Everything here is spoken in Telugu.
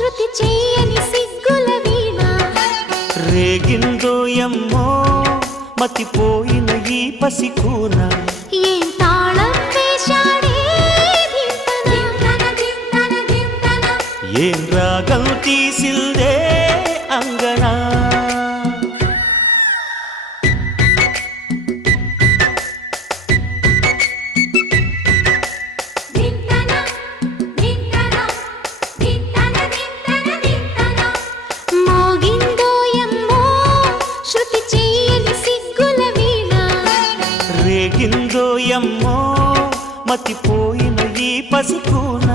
శృతి చేయని సిగ్గుల వీణ రేగిందో యమ్మో మతిపోయిన ఈ పసికూన ఏం తాళం వేశాడే ఏం రాగం తీసిందే అంగనా మోగిందో యమ్మో శృతి చేయని సిగ్గుల వీణ రేగిందో యమ్మో మతిపోయిన ఈ పసికూన